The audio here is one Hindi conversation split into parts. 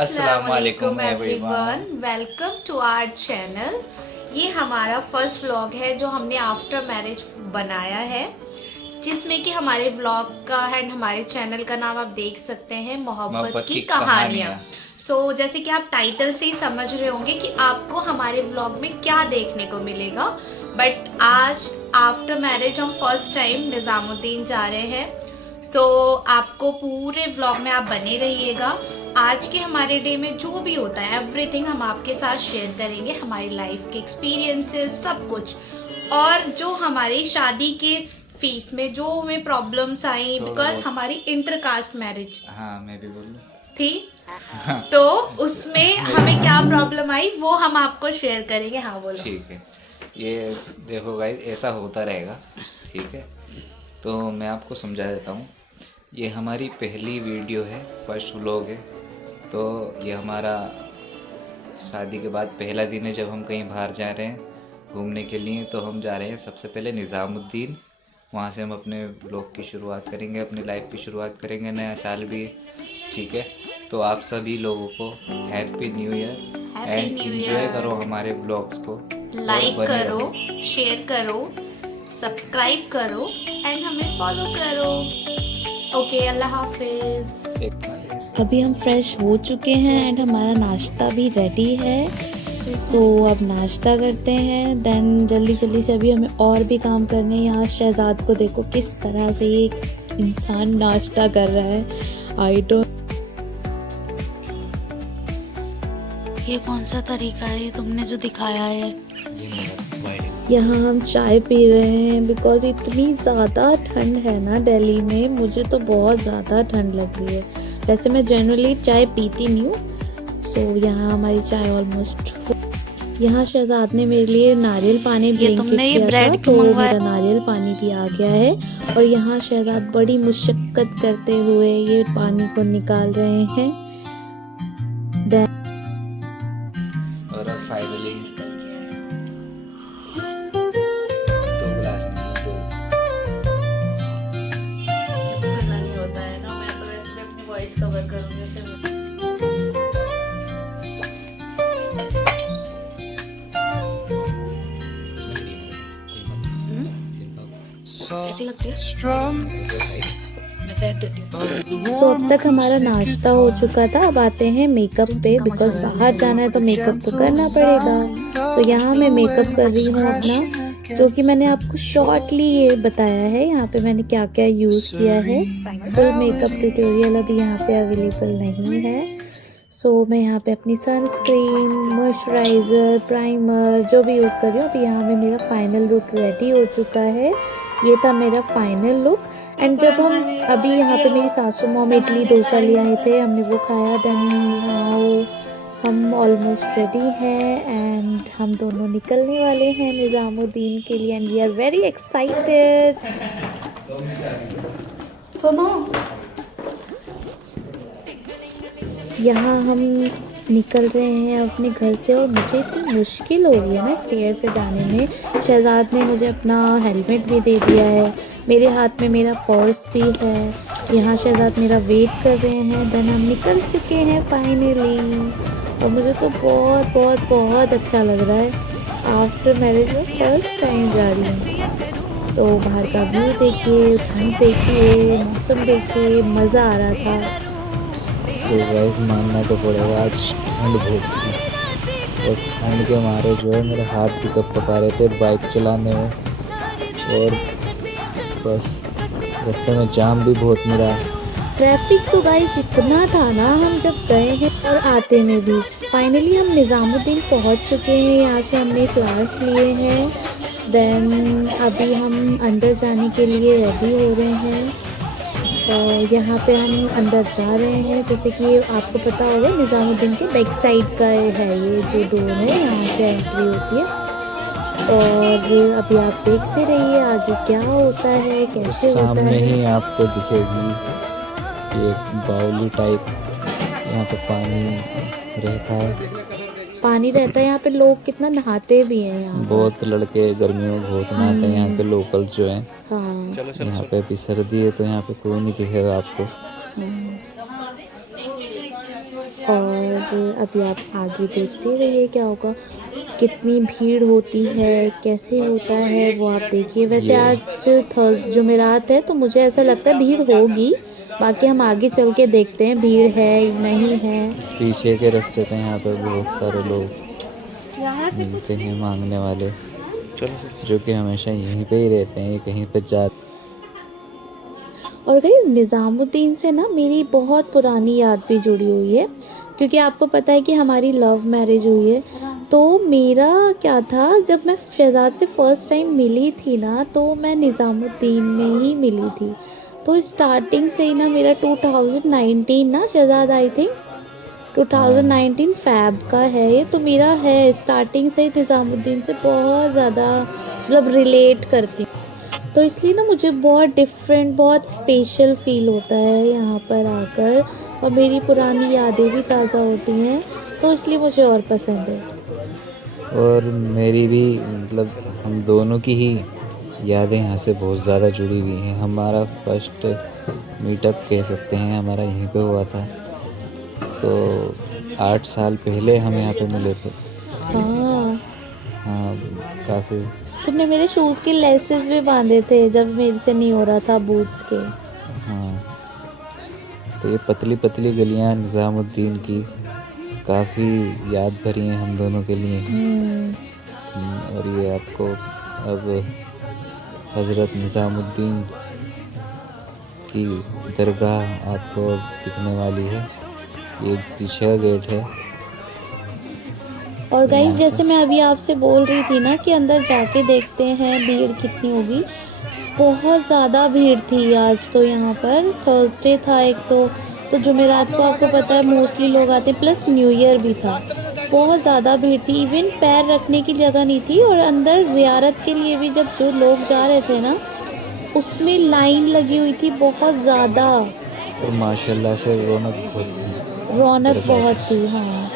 अस्सलामुअलैकुम everyone, welcome to our channel. ये हमारा फर्स्ट व्लॉग है जो हमने आफ्टर मैरिज बनाया है, जिसमें कि हमारे व्लॉग का एंड हमारे चैनल का नाम आप देख सकते हैं, मोहब्बत की कहानियाँ। जैसे कि आप टाइटल से ही समझ रहे होंगे कि आपको हमारे व्लॉग में क्या देखने को मिलेगा। बट आज आफ्टर मैरिज हम फर्स्ट टाइम निज़ामुद्दीन जा रहे हैं, तो आपको पूरे व्लॉग में आप बने रहिएगा। आज के हमारे डे में जो भी होता है एवरीथिंग हम आपके साथ शेयर करेंगे, हमारी लाइफ के एक्सपीरियंसेस सब कुछ। और जो हमारी शादी के फीस में जो हमें प्रॉब्लम्स आई, बिकॉज हमारी इंटरकास्ट मैरिज मैं भी बोलूं थी, तो उसमें हमें क्या प्रॉब्लम आई वो हम आपको शेयर करेंगे। हाँ बोलो। ठीक है, ये देखो गाइस, ऐसा होता रहेगा, ठीक है। तो मैं आपको समझा देता हूँ। ये हमारी पहली वीडियो है, फर्स्ट व्लॉग है। तो ये हमारा शादी के बाद पहला दिन है जब हम कहीं बाहर जा रहे हैं घूमने के लिए। तो हम जा रहे हैं सबसे पहले निज़ामुद्दीन, वहाँ से हम अपने व्लॉग की शुरुआत करेंगे, अपनी लाइफ की शुरुआत करेंगे। नया साल भी, ठीक है। तो आप सभी लोगों को happy new year and enjoy करो हमारे ब्लॉग्स को, लाइक करो, शेयर करो, सब्सक्राइब करो एंड हमें फॉलो करो। ओके, अल्लाह हाफिज। अभी हम फ्रेश हो चुके हैं एंड हमारा नाश्ता भी रेडी है। सो अब नाश्ता करते हैं, देन जल्दी जल्दी से अभी हमें और भी काम करने हैं। यहाँ शहजाद को देखो किस तरह से ये इंसान नाश्ता कर रहा है। आई डोंट, ये कौन सा तरीका है तुमने जो दिखाया है? यहाँ हम चाय पी रहे हैं बिकॉज इतनी ज़्यादा ठंड है ना दिल्ली में, मुझे तो बहुत ज़्यादा ठंड लग रही है। वैसे मैं जनरली चाय पीती नहीं हूँ। सो यहाँ हमारी चाय ऑलमोस्ट, यहाँ शहजाद ने मेरे लिए नारियल पानी ब्लिंकिट किया था, तो मेरा नारियल पानी भी आ गया है। और यहाँ शहजाद बड़ी मुशक्कत करते हुए ये पानी को निकाल रहे हैं। और अब फाइनली होता है ना, मैं तो वैसे भी अपनी वॉइस कवर करूंगी। कैसी लगती है? सो अब तक हमारा नाश्ता हो चुका था। अब आते हैं मेकअप पे, बिकॉज बाहर जाना है तो मेकअप तो करना पड़ेगा। तो यहाँ मैं मेकअप कर रही हूँ अपना, जो कि मैंने आपको शॉर्टली ये बताया है यहाँ पे मैंने क्या क्या यूज़ किया है। फुल मेकअप ट्यूटोरियल अभी यहाँ पे अवेलेबल नहीं है। सो मैं यहाँ पे अपनी सनस्क्रीन, मॉइस्चराइज़र, प्राइमर जो भी यूज़ कर रही हूँ। अभी यहाँ में मेरा फाइनल लुक रेडी हो चुका है। ये था मेरा फाइनल लुक। एंड जब हम अभी यहाँ पे मेरी सासू मॉम इडली डोसा ले आए थे, हमने वो खाया। देन हम ऑलमोस्ट रेडी हैं एंड हम दोनों निकलने वाले हैं निज़ामुद्दीन के लिए, and we are very excited. सुनो, यहाँ हम निकल रहे हैं अपने घर से, और मुझे इतनी मुश्किल हो रही है ना स्टेयर से जाने में। शहजाद ने मुझे अपना हेलमेट भी दे दिया है, मेरे हाथ में मेरा पर्स भी है। यहाँ शहजाद मेरा वेट कर रहे हैं। देन हम निकल चुके हैं फाइनली, और मुझे तो बहुत बहुत बहुत अच्छा लग रहा है। आफ्टर मैरिज में फर्स्ट टाइम जा रही हूँ। तो बाहर का व्यू देखिए, ठंड देखिए, मौसम देखिए, मज़ा आ रहा था। तो गाइस, मानना तो पड़ेगा, आज ठंड बहुत थी और ठंड के मारे जो है मेरे हाथ भी कपा रहे थे बाइक चलाने में। और बस रास्ते में जाम भी बहुत मिला। ट्रैफिक तो गाइस इतना था ना, हम जब गए हैं और आते में भी। फाइनली हम निज़ामुद्दीन पहुंच चुके हैं। यहाँ से हमने फ्लावर्स लिए हैं। देन अभी हम अंदर जाने के लिए रेडी हो रहे हैं, और यहाँ पे हम अंदर जा रहे हैं। जैसे कि आपको पता होगा निज़ामुद्दीन के बैक साइड का है ये जो डोर है, यहाँ से एंट्री होती है। और अभी आप देखते रहिए आगे क्या होता है, कैसे होता है। सामने ही आपको दिखेगी ये बाउली टाइप, यहाँ पे पानी रहता है। पानी रहता है यहाँ पे, लोग कितना नहाते भी हैं यहाँ। बहुत लड़के गर्मियों में बहुत नहाते हैं यहाँ के लोकल जो हैं। हाँ, यहाँ पे अभी सर्दी है तो यहाँ पे कोई नहीं दिखेगा आपको। और अभी आप आगे देखते रहिए क्या होगा, कितनी भीड़ होती है, कैसे होता है वो आप देखिए। वैसे आज जुमेरात है तो मुझे ऐसा लगता है भीड़ होगी, बाकी हम आगे चल के देखते हैं भीड़ है नहीं है। इस पीछे के रास्ते पे यहाँ पे बहुत सारे लोग यहाँ से मिलते हैं मांगने वाले, चलो जो कि हमेशा यहीं पे ही रहते हैं, कहीं पे जाते। और गाइस निज़ामुद्दीन से ना मेरी बहुत पुरानी याद भी जुड़ी हुई है, क्योंकि आपको पता है कि हमारी लव मैरिज हुई है। तो मेरा क्या था, जब मैं शहजाद से फ़र्स्ट टाइम मिली थी ना, तो मैं निज़ामुद्दीन में ही मिली थी। तो स्टार्टिंग से ही ना मेरा 2019 ना शहजाद आई थिंक 2019 फैब का है ये, तो मेरा है स्टार्टिंग से ही निज़ामुद्दीन से बहुत ज़्यादा मतलब रिलेट करती हूँ। तो इसलिए ना मुझे बहुत डिफरेंट, बहुत स्पेशल फील होता है यहाँ पर आकर, और मेरी पुरानी यादें भी ताज़ा होती हैं, तो इसलिए मुझे और पसंद है। और मेरी भी मतलब हम दोनों की ही यादें यहाँ से बहुत ज़्यादा जुड़ी हुई हैं। हमारा फर्स्ट मीटअप कह सकते हैं हमारा यहीं पे हुआ था। तो 8 साल पहले हम यहाँ पे मिले थे। हाँ, हाँ, काफ़ी। तुमने मेरे शूज़ के लेसेस भी बांधे थे जब मेरे से नहीं हो रहा था बूट्स के। हाँ, तो ये पतली पतली गलियाँ निज़ामुद्दीन की काफ़ी याद भरी हैं हम दोनों के लिए। और ये आपको अब हज़रत निज़ामुद्दीन की दरगाह आपको दिखने वाली है। ये पीछे का गेट है। और गाइस जैसे मैं अभी आपसे बोल रही थी ना कि अंदर जाके देखते हैं भीड़ कितनी होगी, बहुत ज़्यादा भीड़ थी आज तो। यहाँ पर थर्सडे था एक तो जुमेरात को आपको पता है मोस्टली लोग आते हैं, प्लस न्यू ईयर भी था। बहुत ज़्यादा भीड़ थी, इवन पैर रखने की जगह नहीं थी। और अंदर ज़ियारत के लिए भी जब जो लोग जा रहे थे ना, उसमें लाइन लगी हुई थी बहुत ज़्यादा, और माशाल्लाह से रौनक बहुत थी। हाँ,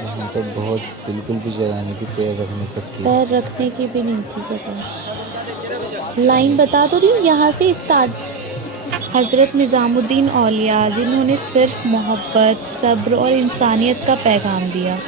यहाँ पे बहुत बिल्कुल भी जगह नहीं थी पैर रखने तक की। पैर रखने की भी नहीं थी जगह। लाइन बता तो रही हूँ, यहाँ से स्टार्ट। हज़रत निज़ामुद्दीन औलिया, जिन्होंने सिर्फ मोहब्बत, सब्र और इंसानियत का पैगाम दिया।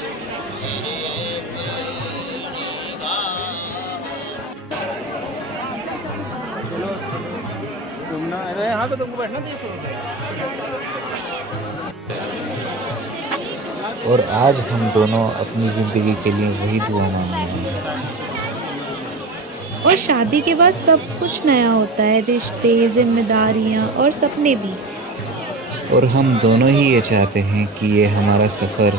और आज हम दोनों अपनी ज़िंदगी के लिए वही दुआ मांग रहे हैं। और शादी के बाद सब कुछ नया होता है, रिश्ते, जिम्मेदारियाँ और सपने भी। और हम दोनों ही ये चाहते हैं कि ये हमारा सफ़र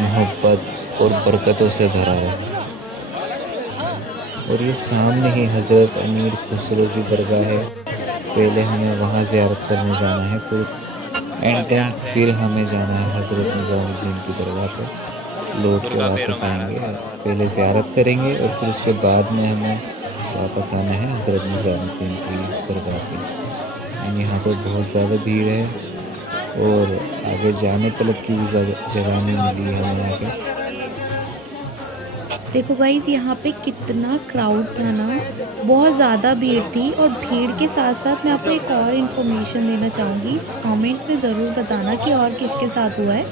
मोहब्बत और बरकतों से भरा हो। और ये सामने ही हज़रत अमीर खुसरो की दरगाह है। पहले हमें वहाँ ज़ियारत करने जाना है, फिर हमें जाना है हज़रत निज़ामुद्दीन की दरगाह पर। लौट के वापस आएंगे, पहले ज़ियारत करेंगे और फिर उसके बाद में हमें वापस आना है हज़रत निज़ामुद्दीन की दरगाह पे। यहाँ पर बहुत ज़्यादा भीड़ है और आगे जाने तलक की भी जगह नहीं मिली है हमें आगे। देखो गाइस यहाँ पे कितना क्राउड था ना, बहुत ज़्यादा भीड़ थी। और भीड़ के साथ साथ मैं आपको एक और इन्फॉर्मेशन देना चाहूँगी, कमेंट में ज़रूर बताना कि और किसके साथ हुआ है।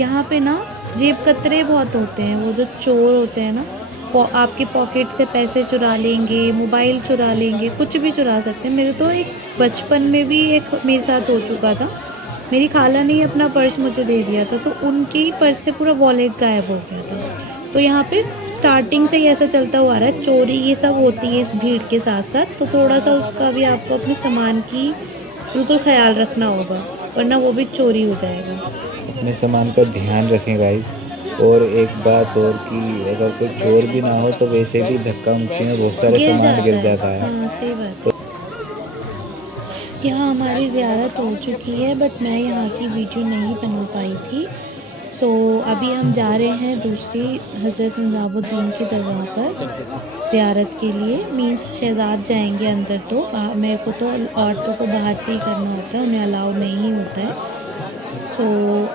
यहाँ पे ना जेब कतरे बहुत होते हैं, वो जो चोर होते हैं ना, वो आपके पॉकेट से पैसे चुरा लेंगे, मोबाइल चुरा लेंगे, कुछ भी चुरा सकते हैं। मेरे तो एक बचपन में भी एक मेरे साथ हो चुका था। मेरी खाला ने अपना पर्स मुझे दे दिया था, तो उनके ही पर्स से पूरा वॉलेट गायब हो गया था। तो यहाँ पे स्टार्टिंग से ही ऐसा चलता हुआ आ रहा है, चोरी ये सब होती है इस भीड़ के साथ साथ। तो थोड़ा सा उसका भी आपको अपने सामान की बिल्कुल ख्याल रखना होगा, वरना वो भी चोरी हो जाएगा। अपने सामान का ध्यान रखें गाइस। और एक बात और कि अगर कोई चोर भी ना हो तो वैसे भी धक्का मुक्की में बहुत सारे सामान गिर जाता है। हाँ सही बात। यहाँ हमारी ज़ियारत हो चुकी है, बट मैं यहाँ की वीडियो नहीं बना पाई थी। सो अभी हम जा रहे हैं दूसरी हज़रत निज़ामुद्दीन की दरगाह पर ज़ियारत के लिए। मीन्स शहजाद जाएंगे अंदर, तो मेरे को तो औरतों को बाहर से ही करना होता है, उन्हें अलाउ नहीं होता है। सो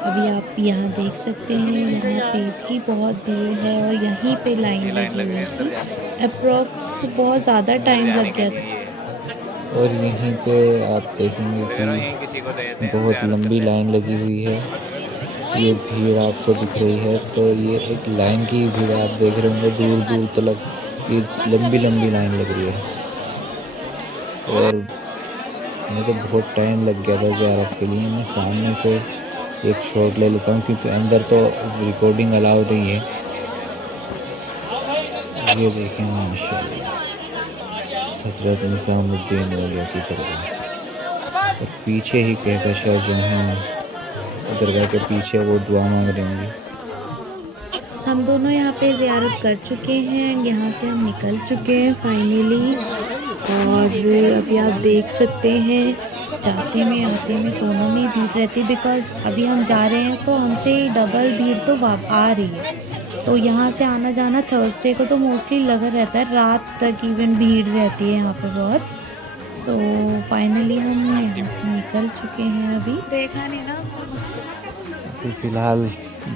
अभी आप यहाँ देख सकते हैं, यहाँ पे भी बहुत भीड़ है और यहीं पे लाइन लगी हुई थी। अप्रॉक्स बहुत ज़्यादा टाइम लग गया था। और यहीं पे आप देखेंगे कि बहुत लंबी लाइन लगी हुई है। ये भीड़ आपको दिख रही है तो ये एक लाइन की भीड़ आप देख रहे होंगे, दूर दूर तक ये लंबी लंबी लाइन लग रही है। और मुझे तो बहुत टाइम लग गया था ज़ियारत के लिए। मैं सामने से एक शॉट ले लेता हूँ क्योंकि अंदर तो रिकॉर्डिंग अलाउड नहीं है। ये देखें माशाल्लाह हज़रत निज़ामुद्दीन औलिया की दरगाह। और पीछे ही कहकशा जो हैं दरगाह के पीछे वो दुआ मांग रहे होंगे। हम दोनों यहाँ पे ज़ियारत कर चुके हैं एंड यहाँ से हम निकल चुके हैं फाइनली। और अभी आप देख सकते हैं जाते में आते में दोनों में भीड़ रहती, बिकॉज़ अभी हम जा रहे हैं तो हमसे डबल भीड़ तो आ रही है। तो यहाँ से आना जाना थर्सडे को तो मोस्टली लगा रहता है, रात तक इवन भीड़ रहती है यहाँ पे बहुत। सो फाइनली हम यहाँ से निकल चुके हैं। अभी देखा नहीं ना, तो फिलहाल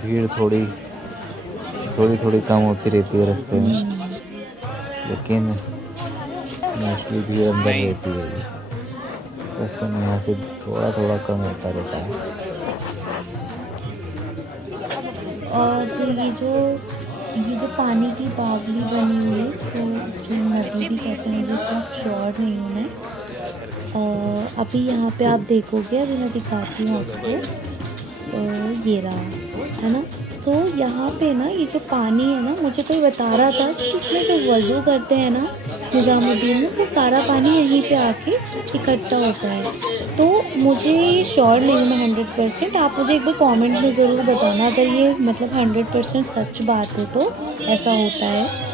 भीड़ थोड़ी थोड़ी कम होती रहती है रास्ते में, लेकिन मोस्टली भीड़ अंदर रहती है। रास्ते में यहाँ से थोड़ा कम होता रहता है। और ये जो पानी की बावली बनी हुई है, इसको जो नदी भी कहते हैं, जो सब श्योर नहीं हूँ मैं। अभी यहाँ पे आप देखोगे, अभी मैं दिखाती हूँ आपको। ये रहा है ना। तो यहाँ पे ना ये जो पानी है ना, मुझे कोई बता रहा था कि इसमें जो वज़ू करते हैं ना निज़ामुद्दीन में, वो सारा पानी यहीं पे आके इकट्ठा होता है। तो मुझे श्योर नहीं हूँ मैं 100%। आप मुझे एक बार कमेंट में ज़रूर बताना अगर ये मतलब 100% सच बात है तो ऐसा होता है।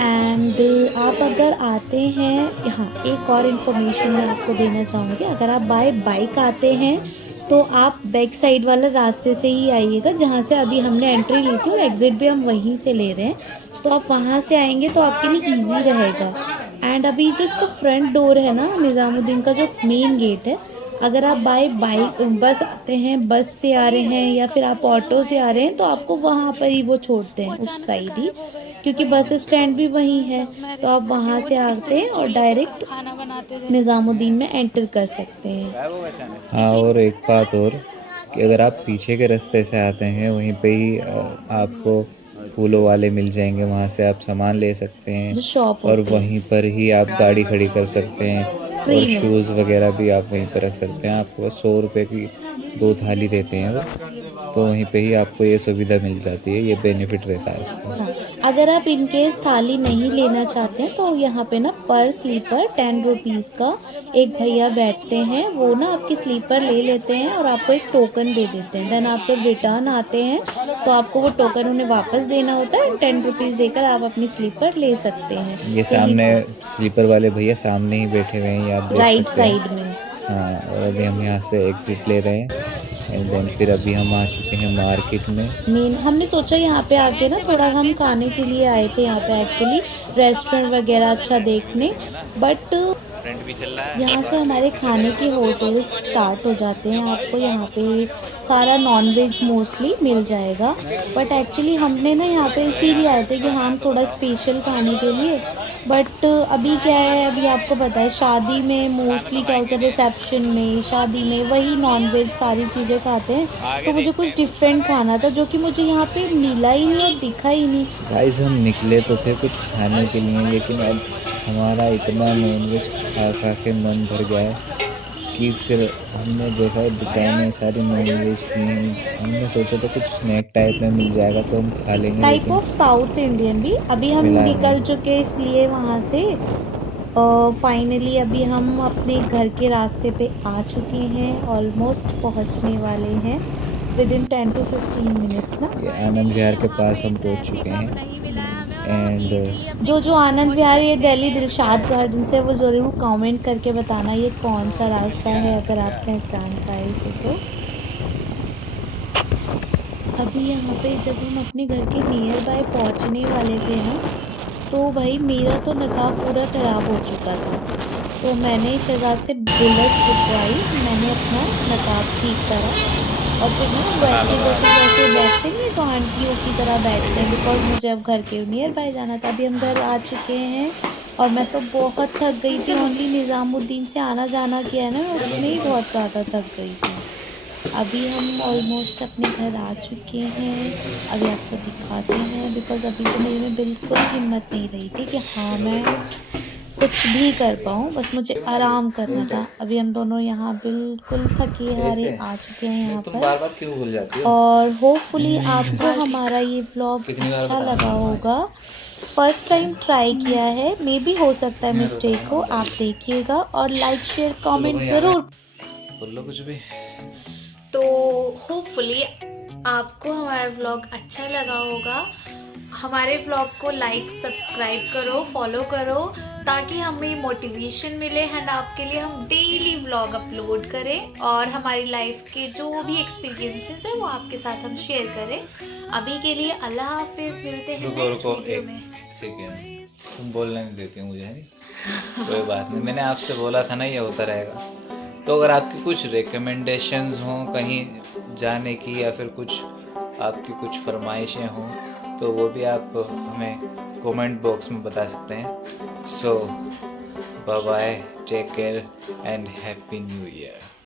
एंड आप अगर आते हैं यहाँ, एक और इन्फॉर्मेशन मैं आपको देना चाहूँगी। अगर आप बाय बाइक आते हैं तो आप बैक साइड वाले रास्ते से ही आइएगा, जहाँ से अभी हमने एंट्री ली थी, और एग्ज़िट भी हम वहीं से ले रहे हैं। तो आप वहाँ से आएंगे तो आपके लिए इजी रहेगा। एंड अभी जो इसका फ्रंट डोर है ना निज़ामुद्दीन का, जो मेन गेट है, अगर आप बाय बाइक बस आते हैं, बस से आ रहे हैं या फिर आप ऑटो से आ रहे हैं, तो आपको वहाँ पर ही वो छोड़ते हैं, उस साइड ही, क्योंकि बस स्टैंड भी वहीं है। तो आप वहाँ से आते हैं और डायरेक्ट निज़ामुद्दीन में एंटर कर सकते हैं। हाँ, और एक बात और कि अगर आप पीछे के रास्ते से आते हैं, वहीं पे ही आपको फूलों वाले मिल जाएंगे, वहाँ से आप सामान ले सकते हैं शॉप, और वहीं पर ही आप गाड़ी खड़ी कर सकते हैं। और शूज़ वगैरह भी आप वहीं पर रख सकते हैं। आपको 100 रुपये की 2 थाली देते हैं वो, तो वहीं पे ही आपको ये सुविधा मिल जाती है, ये बेनिफिट रहता है उसका। हाँ, अगर आप इनकेस थाली नहीं लेना चाहते हैं तो यहाँ पे ना पर स्लीपर 10 रुपीज़ का एक भैया बैठते हैं, वो ना आपकी स्लीपर ले लेते हैं और आपको एक टोकन दे देते हैं। देन आप जब रिटर्न आते हैं तो आपको वो टोकन उन्हें वापस देना होता है, 10 रुपीज़ देकर आप अपनी स्लीपर ले सकते हैं। ये सामने स्लीपर वाले भैया सामने ही बैठे हुए हैं, आप देख राइट सकते हैं। साइड में। हाँ, और अभी हम यहाँ से एग्ज़िट ले रहे हैं एंड देन फिर अभी हम आ चुके हैं मार्केट में। मेन हमने सोचा यहाँ पे आके ना थोड़ा हम खाने के लिए आए थे यहाँ पे, एक्चुअली रेस्टोरेंट वगैरह अच्छा देखने, बट यहाँ से हमारे खाने के होटल स्टार्ट हो जाते हैं। आपको यहाँ पे सारा नॉनवेज मोस्टली मिल जाएगा, बट एक्चुअली हमने ना यहाँ पे इसीलिए आए थे कि हम थोड़ा स्पेशल खाने के लिए। बट अभी क्या है, अभी आपको पता है शादी में मोस्टली क्या होता है, रिसेप्शन में, शादी में वही नॉनवेज सारी चीज़ें खाते हैं। तो मुझे कुछ डिफरेंट खाना था जो कि मुझे यहाँ पे मिला ही नहीं और दिखा ही नहीं। गाइस हम निकले तो थे कुछ खाने के लिए, लेकिन अब हमारा इतना नॉनवेज खा के मन भर गया है कि फिर हमने देखा दुकानें सारी नॉनवेज की हैं। हमने सोचा था कुछ स्नैक टाइप में मिल जाएगा तो हम खा लेंगे, टाइप ऑफ साउथ इंडियन भी। अभी हम निकल चुके इसलिए वहाँ से फाइनली अभी हम अपने घर के रास्ते पे आ चुके हैं, ऑलमोस्ट पहुँचने वाले हैं विदिन 10 to 15 मिनट्स ना। ये आनंद विहार के पास हम पहुँच चुके हैं। एंड जो आनंद विहार ये दिल्ली दिलशाद गार्डन से, वो ज़रूर कमेंट करके बताना ये कौन सा रास्ता है अगर आप पहचान पाए इसे तो। अभी यहाँ पे जब हम अपने घर के नियर बाय पहुँचने वाले थे ना, तो भाई मेरा तो नकाब पूरा ख़राब हो चुका था। तो मैंने शहजाद से बुलेट रुकवाई, मैंने अपना नकाब ठीक करा और फिर ना वैसे जैसे बैठते हैं जो आंटियों की तरह बैठते हैं, बिकॉज मुझे अब घर के नियर बाय जाना था। अभी हम घर आ चुके हैं और मैं तो बहुत थक गई थी। ओनली निज़ामुद्दीन से आना जाना किया है ना, उसमें ही बहुत ज़्यादा थक गई थी। अभी हम ऑलमोस्ट अपने घर आ चुके हैं। अभी आपको दिखाते हैं, बिकॉज़ अभी तो मेरे में बिल्कुल हिम्मत नहीं रही थी कि हाँ मैं कुछ भी कर पाऊँ, बस मुझे आराम करना था। अभी हम दोनों यहाँ बिल्कुल थके हारे आ चुके हैं यहाँ तुम पर। बार बार क्यों भूल जाती हो? और होपफुली आपको हमारा ये व्लॉग कितनी बार अच्छा बताया? लगा होगा। फर्स्ट टाइम ट्राई किया है, मे बी हो सकता है मिस्टेक हो, आप देखिएगा और लाइक शेयर कमेंट ज़रूर। बोल लो कुछ भी। तो होपफुली आपको हमारा व्लॉग अच्छा लगा होगा। हमारे व्लॉग को लाइक सब्सक्राइब करो, फॉलो करो, ताकि हमें मोटिवेशन मिले एंड आपके लिए हम डेली व्लॉग अपलोड करें और हमारी लाइफ के जो भी एक्सपीरियंसेस हैं वो आपके साथ हम शेयर करें। अभी के लिए अल्लाह हाफिज़, मिलते हैं नेक्स्ट वीडियो में। सेकेंड, तुम बोलने नहीं देती हो मुझे, है नहीं? कोई बात नहीं, मैंने आपसे बोला था ना ये होता रहेगा। तो अगर आपकी कुछ रिकमेंडेशंस हों कहीं जाने की, या फिर कुछ आपकी कुछ फरमाइशें हों, तो वो भी आप हमें कमेंट बॉक्स में बता सकते हैं। So bye bye, take care and happy new year.